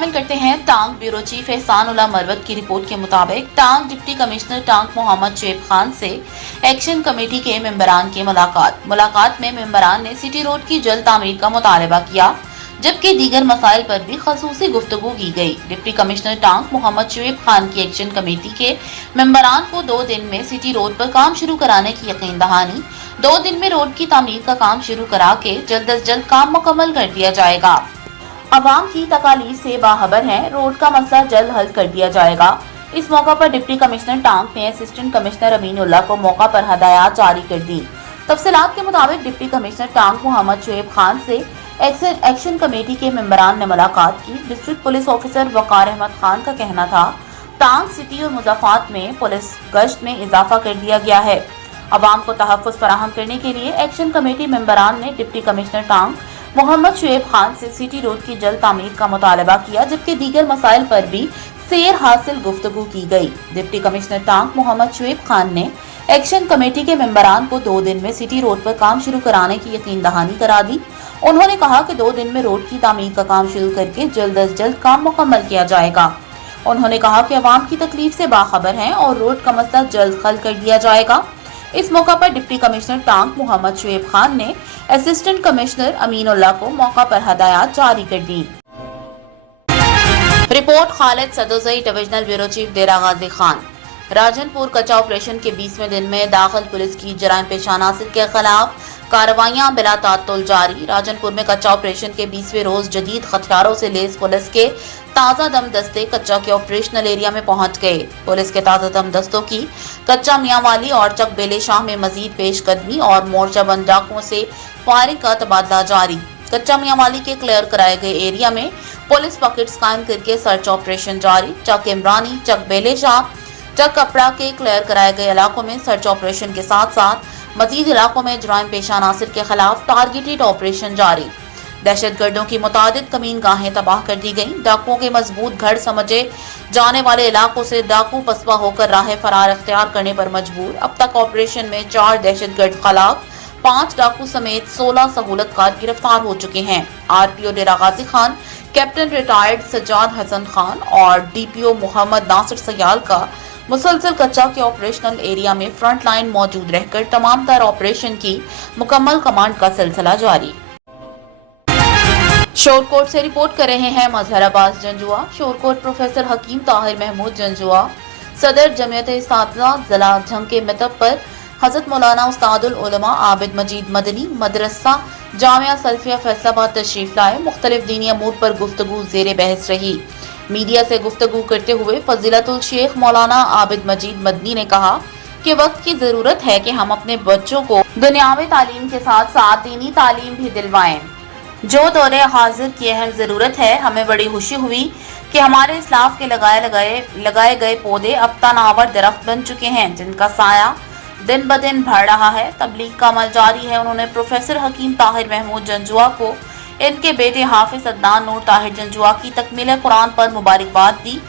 शामिल करते हैं टांग ब्यूरो चीफ एहसान उल्ला मरवत की रिपोर्ट के मुताबिक टांग डिप्टी कमिश्नर टांग मोहम्मद शुएब खान से एक्शन कमेटी के मेंबरान की मुलाकात में मेंबरान ने सिटी रोड की जल्द तामीर का मुतालबा किया, जबकि दीगर मसाइल पर भी खसूसी गुफ्तगू की गई। डिप्टी कमिश्नर टांग मोहम्मद शुएब खान की एक्शन कमेटी के मेंबरान को 2 दिन में सिटी रोड पर काम शुरू कराने की यकीन दहानी। 2 दिन में रोड की तामीर का काम शुरू करा के जल्द अज जल्द काम मुकम्मल कर दिया जाएगा। अवाम की तकालीफ से बाखबर है, रोड का मसला जल्द हल कर दिया जाएगा। इस मौका पर डिप्टी कमिश्नर टांग ने असिस्टेंट कमिश्नर अमीन उल्लाह को मौका पर हदायत जारी कर दी। तफसीलात के मुताबिक डिप्टी कमिश्नर टांग मोहम्मद शुएब खान से एक्शन कमेटी के मेंबरान ने मुलाकात की। डिस्ट्रिक्ट पुलिस ऑफिसर वकार अहमद खान का कहना था, टांग सिटी और मुज़ाफात में पुलिस गश्त में इजाफा कर दिया गया है। अवाम को तहफ़्फ़ुज़ फराहम करने के लिए एक्शन कमेटी मेंबरान ने डिप्टी कमिश्नर टांग मोहम्मद शुएब खान से सिटी रोड की जल्द तामीर का मुतालबा किया, जबकि दीगर मसाइल पर भी सैर हासिल गुफ्तगू की गई। डिप्टी कमिश्नर टांग मोहम्मद शुएब खान ने एक्शन कमेटी के मेंबरान को 2 दिन में सिटी रोड पर काम शुरू कराने की यकीन दहानी करा दी। उन्होंने कहा कि 2 दिन में रोड की तामीर का काम शुरू करके जल्द अज जल्द काम मुकम्मल किया जाएगा। उन्होंने कहा कि अवाम की तकलीफ से बाखबर हैं और रोड का मसला जल्द हल कर दिया जाएगा। इस मौका पर डिप्टी कमिश्नर टांग मोहम्मद शुएब खान ने असिस्टेंट कमिश्नर अमीन उल्लाह को मौका पर हदायत जारी कर दी। Report Khalid Sadozai, divisional bureau chief Dera Ghazi Khan. Rajanpur कच्चा ऑपरेशन के 20वें दिन में दाखिल पुलिस की जराइम पेश आनासिर के खिलाफ कार्रवाइयां बिला तातुल जारी। राजनपुर में कच्चा ऑपरेशन के 20वें रोज जदीद हथियारों से लैस पुलिस के ताज़ा दम दस्ते कच्चा के ऑपरेशनल एरिया में पहुंच गए। पुलिस के ताज़ा दम दस्तों की कच्चा मियांवाली और चक बेले शाह में मजीद पेशकदमी और मोर्चा बंद डाकुओं से फायरिंग का तबादला जारी। कच्चा मियांवाली के क्लियर कराए गए एरिया में पुलिस पॉकेट्स कायम करके सर्च ऑपरेशन जारी। चक इमरानी, चक बेले शाह, चक कपड़ा के क्लियर कराए गए इलाकों में सर्च ऑपरेशन के साथ साथ मजीद इलाकों में जराइम पेशा नासिर के खिलाफ टारगेटेड ऑपरेशन जारी। दहशतगर्दों की मुतादिद कमीन गाहें तबाह कर दी गईं। डाकुओं के मजबूत घर समझे जाने वाले इलाकों से डाकू पसपा होकर राह फरार अख्तियार करने पर मजबूर। अब तक ऑपरेशन में 4 दहशतगर्द खिलाफ 5 डाकू समेत 16 सहूलतकार गिरफ्तार हो चुके हैं। RPO डेरा गाजी खान, कैप्टन रिटायर्ड सज्जाद हसन खान और DPO मोहम्मद नासिर सयाल का मुसलसल कच्चा के ऑपरेशनल एरिया में फ्रंट लाइन मौजूद रहकर तमाम तर ऑपरेशन की मुकम्मल कमांड का सिलसिला जारी। शोरकोट से रिपोर्ट कर रहे हैं मजहर अब्बास जंजुआ। शोरकोट प्रोफेसर हकीम ताहिर महमूद जंजुआ, सदर जमीयत इस्तातिज़ा जिला झंग के मितब पर हज़रत मौलाना उस्तादुल उलमा आबिद मजीद मदनी मदरसा जामिया सल्फिया फैसलाबाद तशरीफ लाए। मुख्तलिफ दीनी अमूर पर गुफ्तगू ज़ेरे बहस रही। मीडिया से गुफ्तगू करते हुए फजीलतुल शेख मौलाना आबिद मजीद मदनी ने कहा कि वक्त की ज़रूरत है कि हम अपने बच्चों को दुनियावी तालीम के साथ साथ दीनी तालीम भी दिलवाएं, जो दौरे हाजिर की अहम ज़रूरत है। हमें बड़ी खुशी हुई कि हमारे इस्लाफ के लगाए गए पौधे अब तनावर दरख्त बन चुके हैं, जिनका साया दिन ब दिन बढ़ रहा है। तबलीग का अमल जारी है। उन्होंने प्रोफेसर हकीम ताहिर महमूद जंजुआ को इनके बेटे हाफिज अदनान नूर ताहिर जंजुआ की तकमील कुरान पर मुबारकबाद दी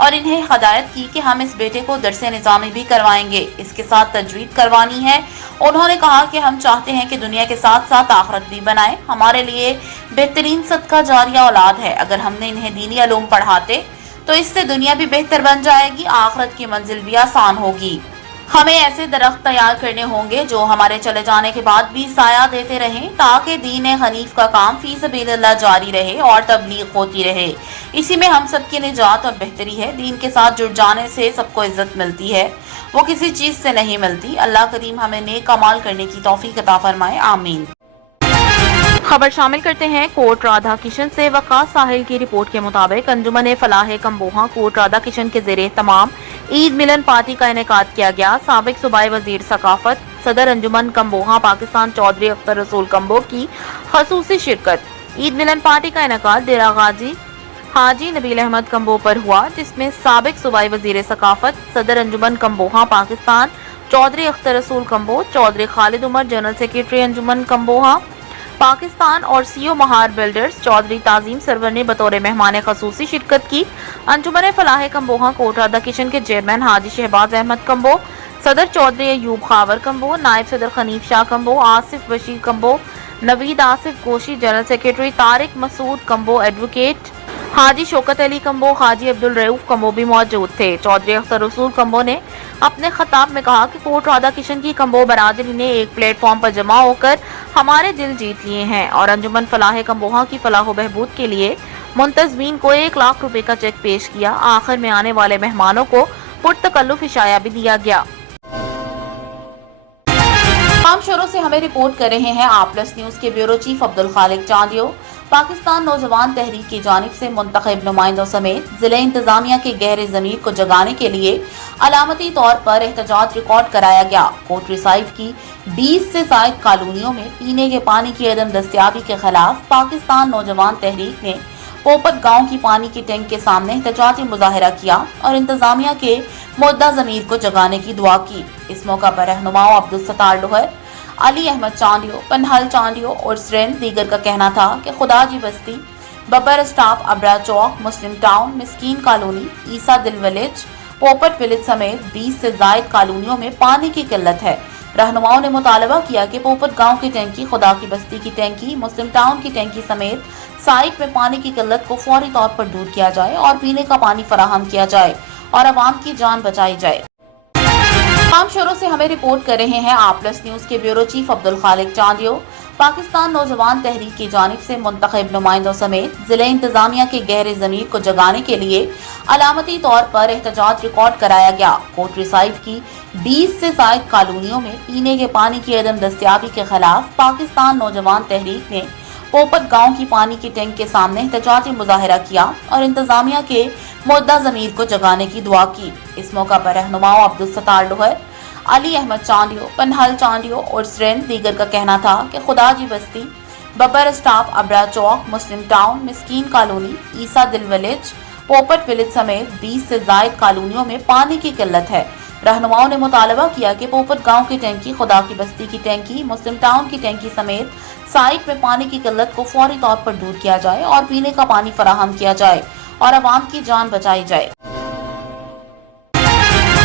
और इन्हें हदायत की कि हम इस बेटे को दरसे निज़ामी भी करवाएंगे, इसके साथ तजवीद करवानी है। उन्होंने कहा कि हम चाहते हैं कि दुनिया के साथ साथ आखिरत भी बनाए। हमारे लिए बेहतरीन सदका जारिया औलाद है। अगर हमने इन्हें दीनी अलूम पढ़ाते तो इससे दुनिया भी बेहतर बन जाएगी, आखिरत की मंजिल भी आसान होगी। हमें ऐसे दरख्त तैयार करने होंगे जो हमारे चले जाने के बाद भी साया देते रहें, ताकि दीन हनीफ का काम फी सबीलिल्लाह जारी रहे और तबलीग होती रहे। इसी में हम सबकी निजात और बेहतरी है। दीन के साथ जुड़ जाने से सबको इज्जत मिलती है, वो किसी चीज से नहीं मिलती। अल्लाह करीम हमें नेक अमाल करने की तौफीक अता फरमाए, आमीन। खबर शामिल करते हैं कोट राधा किशन से। वकास साहिल की रिपोर्ट के मुताबिक अंजुमन फलाह कम्बोहा कोट राधा किशन के ज़ेरे तमाम ईद मिलन पार्टी का इनेकाद किया गया। साबिक सूबाई वजीर सकाफत सदर अंजुमन कम्बोहा पाकिस्तान चौधरी अख्तर रसूल कम्बो की खसूसी शिरकत। ईद मिलन पार्टी का इनेकाद डेरा गाजी हाजी नबील अहमद कम्बो पर हुआ, जिसमें साबिक सूबाई वजीर सकाफत सदर अंजुमन कम्बोहा पाकिस्तान चौधरी अख्तर रसूल कम्बो, चौधरी खालिद उमर जनरल सेक्रेटरी अंजुमन कम्बोहा पाकिस्तान और CEO महार बिल्डर्स चौधरी ताजीम सरवर ने बतौर मेहमान खसूसी शिरकत की। अंजुमन फलाह कम्बोहा कोट राधा किशन के चेयरमैन हाजी शहबाज अहमद कम्बो, सदर चौधरी अयूब खावर कम्बो, नायब सदर Khanif Shah Kambo, Asif Bashir Kambo, Naveed Asif Goshi, general secretary Tariq Masood Kambo, advocate Haji Shaukat Ali Kambo, Haji Abdul Rauf Kambo भी मौजूद थे। चौधरी अख्तर रसूल कम्बो ने अपने खिताब में कहा कि कोट राधा किशन की कम्बो बरादरी ने एक प्लेटफॉर्म पर जमा होकर हमारे दिल जीत लिए हैं और अंजुमन फलाह कम्बोहा की फलाह बहबूद के लिए मुंतजमीन को 1 लाख रुपए का चेक पेश किया। आखिर में आने वाले मेहमानों को पुरतकल्लुफ इशाया भी दिया गया। तमाम शोरों से हमें रिपोर्ट कर रहे हैं आप प्लस न्यूज के ब्यूरो चीफ अब्दुल खालिक चांदियो। पाकिस्तान नौजवान तहरीक की जानिब से मुंतखब नुमाइंदों समेत जिले इंतजामिया के गहरे ज़मीर को जगाने के लिए अलामती तौर पर एहतजाज रिकॉर्ड कराया गया। कोटरी साहिब की 20 से ज़ायद कॉलोनियों में पीने के पानी की अदम दस्तयाबी के खिलाफ पाकिस्तान नौजवान तहरीक ने पोपत गांव की पानी की टैंक के सामने एहतजाजी मुजाहिरा किया और इंतजामिया के मुद्दा ज़मीर को जगाने की दुआ की। इस मौका पर रहनुमाओं अब्दुल सत्तार लोहर, अली अहमद चांदियो, पन्हल चांदियो और सरेन दीगर का कहना था कि खुदाजी बस्ती, बब्बर स्टाफ, अबरा चौक, मुस्लिम टाउन, मिस्कीन कॉलोनी, ईसा दिल विलेज, पोपट विलेज समेत 20 से ज़ायद कॉलोनियों में पानी की किल्लत है। रहनुमाओं ने मुतालबा किया कि पोपट गांव की टैंकी, खुदा की बस्ती की टैंकी, मुस्लिम टाउन की टैंकी समेत साइट में पानी की किल्लत को फौरी तौर पर दूर किया जाए और पीने का पानी फराहम किया जाए और आवाम की जान बचाई जाए। तमाम शोरों से हमें रिपोर्ट कर रहे हैं आप प्लस न्यूज के ब्यूरो चीफ अब्दुल खालिक चांदियो। पाकिस्तान नौजवान तहरीक की जानिब से मुंतखब नुमाइंदों समेत जिले इंतजामिया के गहरे ज़मीर को जगाने के लिए अलामती तौर पर एहतजाज रिकॉर्ड कराया गया। कोटरी साहिब की 20 से ज़ायद कॉलोनियों में पीने के पानी की अदम दस्तयाबी के खिलाफ पाकिस्तान नौजवान तहरीक ने पोपत गांव की पानी की टैंक के सामने एहतजाजी मुजाहिरा किया और इंतजामिया के मुद्दा ज़मीर को जगाने की दुआ की। इस मौका पर रहनुमाओं अब्दुल सत्तार लोहर, अली अहमद चांदियो, पन्हल चांदियो और सरेन दीगर का कहना था कि खुदाजी बस्ती, बब्बर स्टाफ, अबरा चौक, मुस्लिम टाउन, मिस्कीन कॉलोनी, ईसा दिल विलेज, पोपट विलेज समेत 20 से ज़ायद कॉलोनियों में पानी की किल्लत है। रहनुमाओं ने मुतालबा किया कि पोपट गांव की टैंकी, खुदा की बस्ती की टैंकी, मुस्लिम टाउन की टैंकी समेत साइट में पानी की किल्लत को फौरी तौर पर दूर किया जाए और पीने का पानी फराहम किया जाए और आवाम की जान बचाई जाए।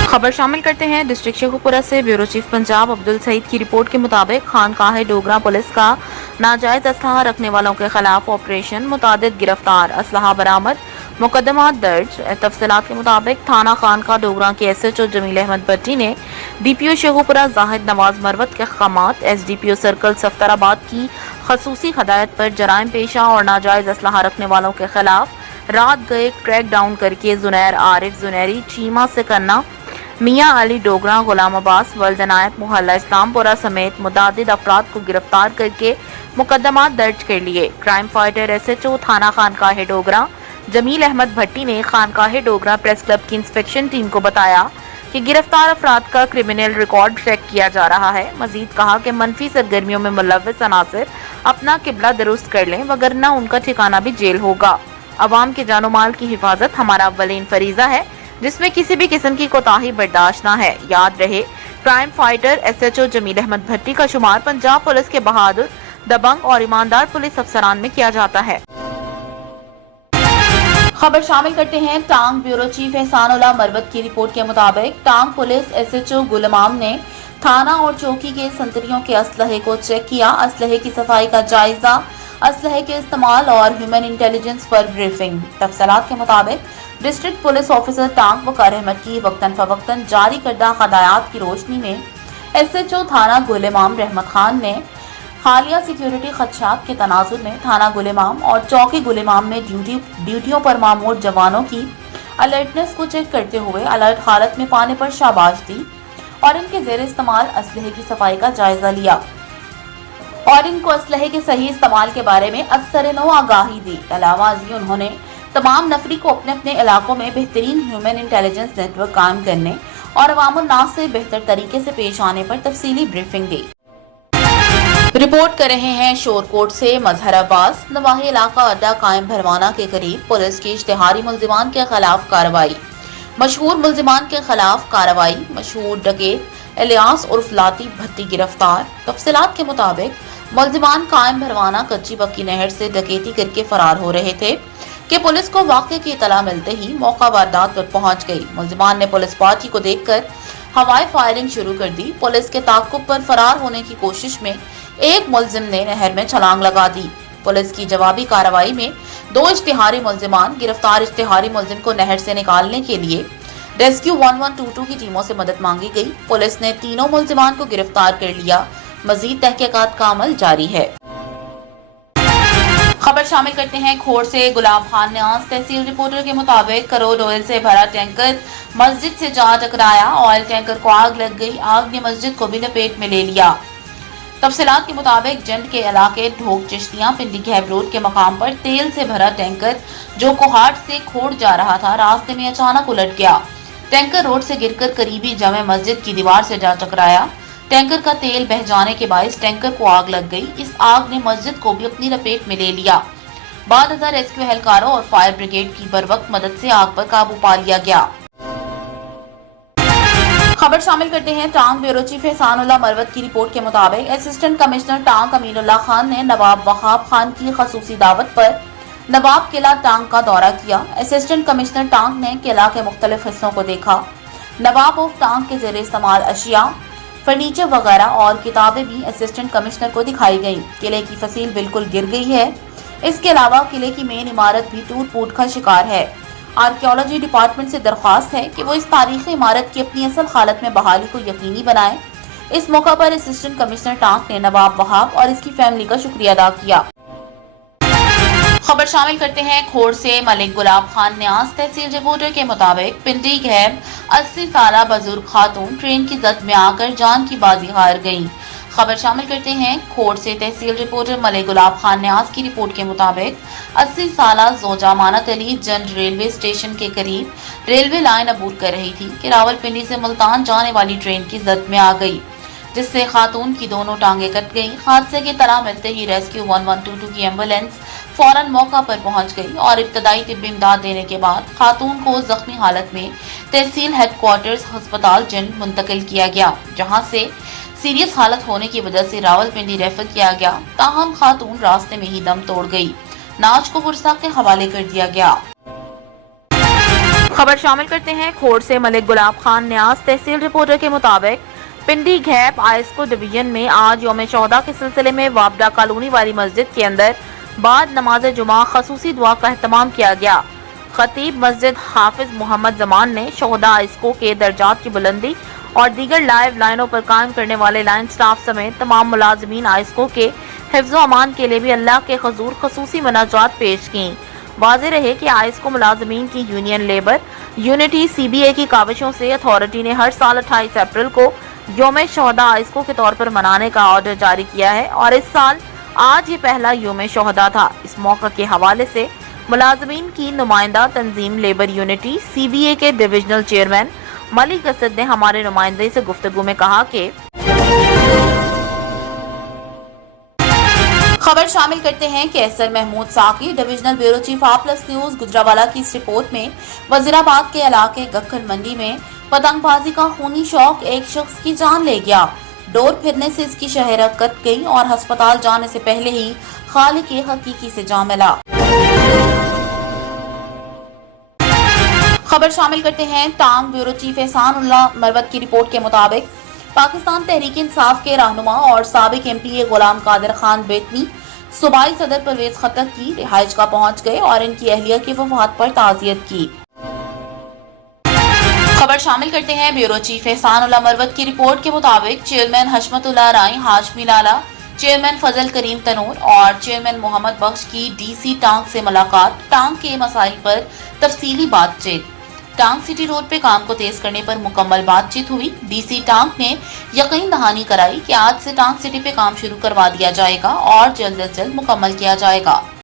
खबर शामिल करते हैं डिस्ट्रिक्ट शेखुपुरा से। ब्यूरो चीफ पंजाब अब्दुल सईद की रिपोर्ट के मुताबिक खानकाह डोगरा पुलिस का नाजायज असलहा रखने वालों के खिलाफ ऑपरेशन, मुतादिद गिरफ्तार, असलहा बरामद, मुकदमा दर्ज। तफसीलात के मुताबिक थाना खानकाह डोगरा के SHO जमील अहमद भट्टी ने DPO शेखुपुरा जाहिद नवाज मरवत के अहकामात, SDPO सर्कल सफ्तराबाद की खसूसी हदायत पर जराइम पेशा और नाजायज असलहा रखने वालों के खिलाफ रात गए ट्रैक डाउन करके जुनैर आरिफ जुनैरी, चीमा से करना, मियाँ अली डोगरा, गुलाम अब्बास, वल्द नायक, मोहल्ला इस्लामपुरा समेत मुतादिद अफराद को गिरफ्तार करके मुकदमा दर्ज कर लिए। क्राइम फाइटर SHO थाना खानकाह डोगरा जमील अहमद भट्टी ने खानकाह डोगरा प्रेस क्लब की इंस्पेक्शन टीम को बताया कि गिरफ्तार अफराद का क्रिमिनल रिकॉर्ड चेक किया जा रहा है। मजीद कहा कि मनफी सरगर्मियों में मुलव्वस अनासर अपना किबला दुरुस्त कर लें, वगरना उनका ठिकाना भी जेल होगा। अवाम के जानो माल की हिफाजत हमारा अव्वलीन फरीजा है, जिसमें किसी भी किस्म की कोताही बर्दाश्त न है। याद रहे, crime fighter SHO Jameel Ahmad Bhatti का शुमार पंजाब पुलिस के बहादुर, दबंग और ईमानदार पुलिस अफसरान में किया जाता है। खबर शामिल करते हैं टांग ब्यूरो चीफ एहसानुल्लाह मरवत की रिपोर्ट के मुताबिक टांग पुलिस SHO गुलमाम ने थाना और चौकी के संतरियों के असलहे को चेक किया। असलहे की सफाई का जायजा, असलहे के इस्तेमाल और ह्यूमन इंटेलिजेंस पर ब्रीफिंग। तफसीलात के मुताबिक डिस्ट्रिक्ट पुलिस ऑफिसर टांग वकार अहमद की वक्तन फवक्तन जारी करदा हदायत की रोशनी में SHO थाना गुलेमाम रहमत खान ने हालिया सिक्योरिटी खदशात के तनाजुर में थाना गुलेमाम और चौकी गुलेमाम में ड्यूटियों पर मामूर जवानों की अलर्टनेस को चेक करते हुए अलर्ट हालत में पाने पर शाबाश दी और इनके जेर इस्तेमाल असलहे की सफाई का जायजा लिया और इनको असलहे के सही इस्तेमाल के बारे में असर नो आगाही दी। अलावा उन्होंने तमाम नफरी को अपने अपने इलाकों में बेहतरीन ह्यूमन इंटेलिजेंस नेटवर्क कायम करने और अवामुन नास से बेहतर तरीके से पेश आने पर तफसीली ब्रीफिंग दी। रिपोर्ट कर रहे हैं शोरकोट से मजहर अब्बास। नवाही इलाका अड्डा कायम भरवाना के करीब पुलिस की इश्तिहारी मुल्जिमान के खिलाफ कार्रवाई। मशहूर मुल्जिमान के खिलाफ कार्रवाई। मशहूर डकैत इलियास उर्फ लाती भट्टी गिरफ्तार। तफसीलात के मुताबिक मुल्जिमान कायम भरवाना कच्ची पक्की नहर से डकैती करके फरार हो रहे थे कि पुलिस को वाक़े की इतला मिलते ही मौका वारदात पर पहुंच गई। मुल्जिमान ने पुलिस पार्टी को देखकर हवाई फायरिंग शुरू कर दी। पुलिस के ताक़ुब पर फरार होने की कोशिश में एक मुल्जिम ने नहर में छलांग लगा दी। पुलिस की जवाबी कार्रवाई में 2 इश्तिहारी मुल्जिमान गिरफ्तार इश्तिहारी मुल्जिम को नहर से निकालने के लिए रेस्क्यू 1122 की टीमों से मदद मांगी गई। पुलिस ने तीनों मुल्जिमान को गिरफ्तार कर लिया। मजीद तहकीकात का अमल जारी है। खबर शामिल करते हैं खोड़ से। गुलाब खान न्याज तहसील रिपोर्टर के मुताबिक करोड़ ऑयल से भरा टैंकर मस्जिद से जा टकराया। ऑयल टैंकर को आग लग गई। आग ने मस्जिद को भी लपेट में ले लिया। तफसीलात के मुताबिक जंड के इलाके ढोक चिश्तियां पिंडी गैब रोड के मकाम पर तेल से भरा टैंकर जो कोहाट से खोड़ जा रहा था, रास्ते में अचानक उलट गया। टैंकर रोड से गिरकर करीबी जामे मस्जिद की दीवार से जा टकराया। टैंकर का तेल बह जाने के बायस टैंकर को आग लग गई। इस आग ने मस्जिद को भी अपनी लपेट में ले लिया। बाद नजर रेस्क्यू एहलकारों और फायर ब्रिगेड की बरवक्त मदद से आग पर काबू पा लिया गया। खबर शामिल करते हैं टांग ब्यूरो चीफ एहसानुल्लाह मरवत की रिपोर्ट के मुताबिक असिस्टेंट कमिश्नर टांग अमीनुल्लाह खान ने नवाब वहाब खान की खसूसी दावत पर नवाब किला टांग का दौरा किया। असिस्टेंट कमिश्नर टांग ने किला के मुख्तलिफ हिस्सों को देखा। नवाब ऑफ टांग के जेर इस्तेमाल अशिया, फर्नीचर वगैरह और किताबें भी असिस्टेंट कमिश्नर को दिखाई गईं। किले की फसील बिल्कुल गिर गई है। इसके अलावा किले की मेन इमारत भी टूट फूट का शिकार है। आर्कियोलॉजी डिपार्टमेंट से दरख्वास्त है कि वो इस तारीखी इमारत की अपनी असल हालत में बहाली को यकीनी बनाए। इस मौका पर असिस्टेंट कमिश्नर टांग ने नवाब वहाब और इसकी फैमिली का शुक्रिया अदा किया। खबर शामिल करते हैं खोड़ से। मलिक गुलाब खान न्याज तहसील रिपोर्टर के मुताबिक पिंडी गैब 80 साला बुजुर्ग खातून ट्रेन की जद में आकर जान की बाजी हार गईं। खबर शामिल करते हैं खोड़ से। तहसील रिपोर्टर मलिक गुलाब खान न्याज की रिपोर्ट के मुताबिक 80 साला जोजा मानत अली जंड रेलवे स्टेशन के करीब रेलवे लाइन अबूर कर रही थी कि रावलपिंडी से मुल्तान जाने वाली ट्रेन की जद में आ गई, जिससे खातून की दोनों टांगे कट गईं। हादसे की तला मिलते ही रेस्क्यू 1122 की एम्बुलेंस फौरन मौका पर पहुंच गई और इब्तदाई तिब्बी इमदाद देने के बाद खातून को जख्मी हालत में तहसील हेडक्वार्टर्स अस्पताल जंड मुंतकिल किया गया, जहां से सीरियस हालत होने की वजह से रावलपिंडी रेफर किया गया। ताहम खातून रास्ते में ही दम तोड़ गई। नाज को पुरसा के हवाले कर दिया गया। खबर शामिल करते हैं खोड़ से। मलिक गुलाब खान न्याज तहसील रिपोर्टर के मुताबिक पिंडी घैप आइस्को डिवीजन में आज यौम शोहदा के सिलसिले में वापडा कॉलोनी वाली मस्जिद के अंदर बाद नमाज जुमा खसूसी दुआ का एहतमाम किया गया। खतीब मस्जिद हाफिज मोहम्मद जमान ने शोहदा आइस्को के दर्जात की बुलंदी और दीगर लाइव लाइनों पर कायम करने वाले लाइन स्टाफ समेत तमाम मुलाजमीन आइस्को के हिफ्ज़ो अमान के लिए भी अल्लाह के हजूर खसूसी मनाजात पेश की। वाज़ेह रहे कि आइस्को मुलाजमीन की यूनियन लेबर यूनिटी CBA की काविशों से अथॉरिटी ने हर साल 28 अप्रैल को यौम शोहदा आइस्को के तौर पर मनाने का ऑर्डर जारी किया है और इस साल आज ये पहला यौम शोहदा था। इस मौका के हवाले से मुलाजमीन की नुमाइंदा तंजीम लेबर यूनिटी CBA के डिविजनल चेयरमैन मलिक असद ने हमारे नुमाइंदे से गुफ्तगू में कहा कि खबर शामिल करते हैं कैसर महमूद साकी divisional bureau chief A+ news Gujranwala की इस रिपोर्ट में वजीराबाद के इलाके गक्खर मंडी में पतंगबाजी का खूनी शौक एक शख्स की जान ले गया। डोर फिरने से इसकी शहरत कट गई और अस्पताल जाने से पहले ही खालिक हकीकी से जा मिला। खबर शामिल करते हैं टांग ब्यूरो चीफ एहसानुल्लाह मरवत की रिपोर्ट के मुताबिक पाकिस्तान तहरीक इंसाफ के रहनुमा और साबिक MPA गुलाम कादिर खान बेतनी सूबाई सदर परवेज खट्टर की रिहाइश का पहुंच गए और इनकी अहलिया की वफात पर ताज़ियत की। खबर शामिल करते हैं ब्यूरो चीफ एहसानुल्लाह मरवत की रिपोर्ट के मुताबिक चेयरमैन हशमतुल्लाह राय हाशमी लाला, चेयरमैन फजल करीम तनूर और चेयरमैन मोहम्मद बख्श की DC टांग से मुलाकात। टांग के मसाइल पर तफसीली बातचीत। टांग सिटी रोड पे काम को तेज करने पर मुकम्मल बातचीत हुई। DC टांग ने यकीन दहानी कराई कि आज से टांग सिटी पे काम शुरू करवा दिया जाएगा और जल्द अज जल्द मुकम्मल किया जाएगा।